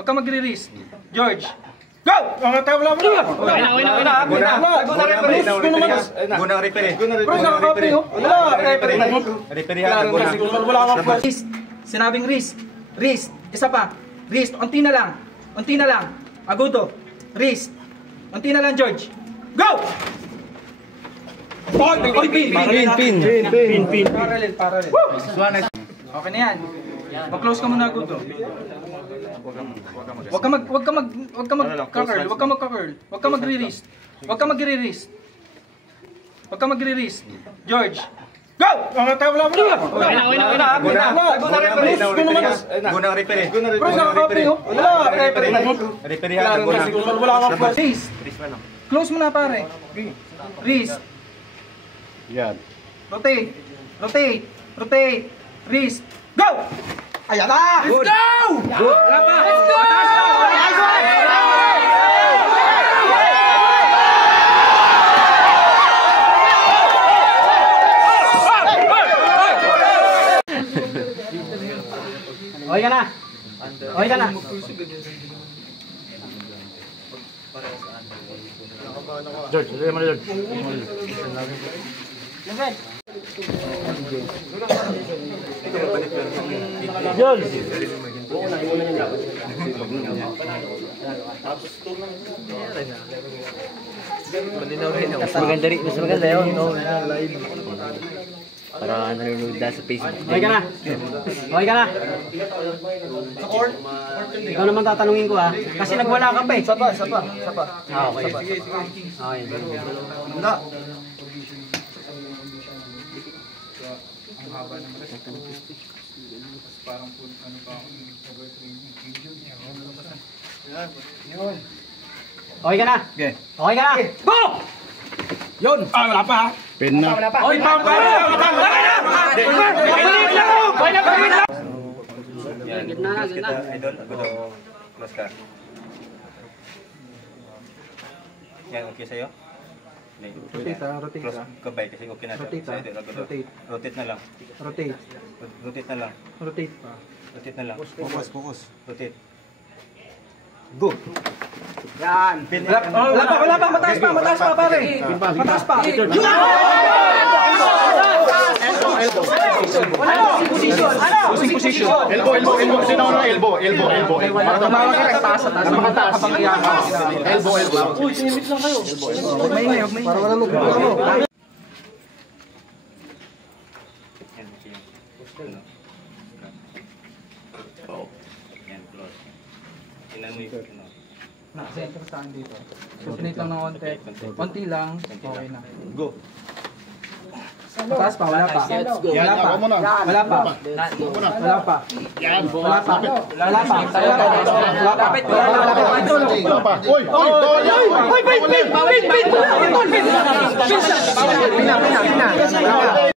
Huwag ka magre-wrist. George. Go! Ang tayo wala mo na. Gunang referee. Wrist. Sinabing wrist. Wrist. Isa pa. Wrist. Unti na lang. Unti na lang. Agudo. Wrist. Unti na lang, George. Go! Pin. Parallel. Okay na yan. Mag-close ka muna, Agudo. Huwag ka mag-curl. Huwag ka magre-wrist. Huwag ka magre-wrist. George. Go! Ang tayo wala mo na. Gunang referee. Wrist. Close mo na, pare. Wrist. Yan. Rotate. Wrist. Go! Ayan na! Let's go! Wala pa. Let's go! Okay ka na. George, dali mo na George. George! Mas maganda yun. Para nanonood na sa Facebook. Okay ka na. Ikaw naman tatanungin ko ha. Kasi nagwala ka pa eh. Sapa. Okay. Okay. Handa. Okay ka na. Go! Yun. Wala pa ha. Pin na. Oy, Idol, close ka. Yan, okay sa'yo? Rotate Close kabay kasi okay na. Rotate na lang. Rotate na lang. Focus. Rotate. Go! Yan. Wala pa. Mataas pa, pare. Mataas pa. Position. Elbow. Sino na elbow? Tumawag ka taas. Elbow. Uy, sinimit lang kayo. Huwag maingay. Para wala mo. Yan, close. Ilan mo yung Naka-center saan dito. Susunit lang ng konti. Konti lang. Okay na. Go! Mataas pa, wala pa. Yan, ako muna. Wala pa. Yan. Wala pa.